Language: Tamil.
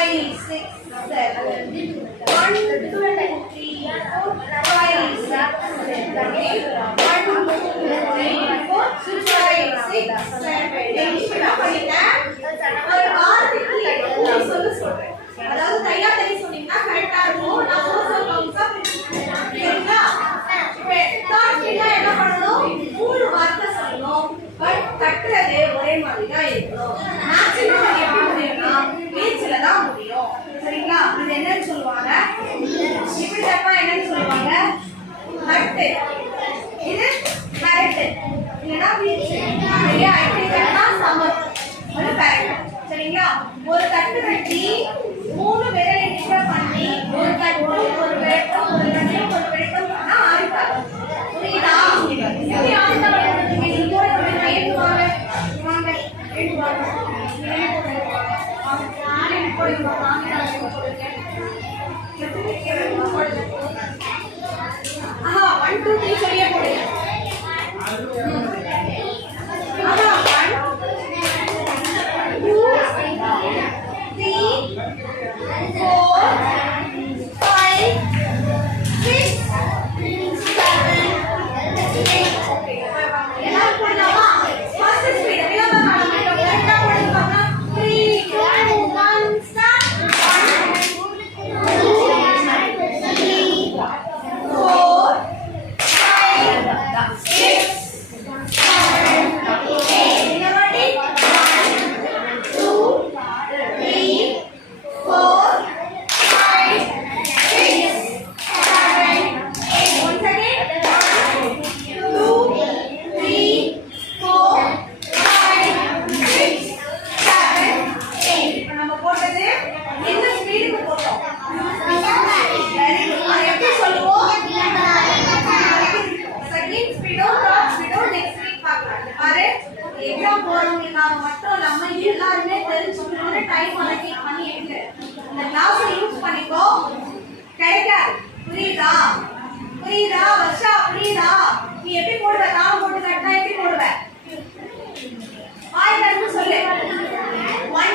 5, 6, 7. 1, 2, 3, 4, 5, 6, 7, 8. 1, 2, 3, 4, 5, 6, 7, 8. என்ன பண்ணிட்டேன்? ஒரு ஆர்டிகிள் சொல்றேன். அதாவது தையா தை சொன்னீங்கன்னா கரெக்டா இருக்கும். நான் ஃபோர் கவுண்ட்ஸா சரிங்களா? என்ன பண்ணணும்? 3 வார்த்தை சொல்லணும். பட் கட்டுறது ஒரே மாதிரி தான் இருக்கணும். மேக்ஸிமம் எப்படி முடியும்னா பேச்சுல தான் முடியும். சரிங்களா? இது என்னன்னு சொல்லுவாங்க? இப்படி தப்பா என்னன்னு சொல்லுவாங்க? கட்டு. இது கரெக்ட். இல்லைன்னா பேச்சு. சரியா? இப்படி கட்டினா சமம். அது கரெக்ட். சரிங்களா? ஒரு தட்டு கட்டி 3 விரலை டிஃபர் பண்ணி ஒரு தட்டு ஒரு விளக்கம் ஒரு விளக்கம் ஒரு விளக்கம் பண்ணா ஆயிட்டாங்க. புரியுதா? எப்படி ஆயிட்டா பண்ணுறீங்க? நீங்க கூட எழுதுவாங்க வாங்க எழுதுவாங்க ஆஹா 1 2 3 சொல்லியே போடுங்க. ஆஹா 1 2 3 4 5 6 7 8. எல்லாரும் போடலாமா? ஃபர்ஸ்ட் ஸ்பீட் எல்லாம் காணாம கரெக்ட்டா போடுங்க பாக்கலாம். 3 2 1 ஸ்டார்ட். 1 2 3 4 5 6 7 8. இன்னொரு 1 2 3 4 5 6 7 8. Once again 1 2 3 4 5 6 7 8. இப்போ நம்ம போட்டது எந்த ஸ்பீடுக்கு போட்டோம்? Very good. அது எப்படி சொல்லுவோம்? செகண்ட் ஸ்பீடோ தேர்ட் ஸ்பீடோ நெக்ஸ்ட் வீக் பார்க்கலாம். பாரு எக்ஸாம் போறவங்களுக்காக மட்டும் இல்லாம எல்லாருமே தெரிஞ்சுக்கணும்னு டைம் அலோகேட் பண்ணி எடுங்க. இந்த கிளாஸை யூஸ் பண்ணிக்கோ. கிடைக்காது. புரியுதா? புரியுதா வர்ஷா? புரியுதா? நீ எப்படி போடுவ? தாளம் போட்டு கட்டினா எப்படி போடுவ? வாய் கட்டு சொல்லு. 1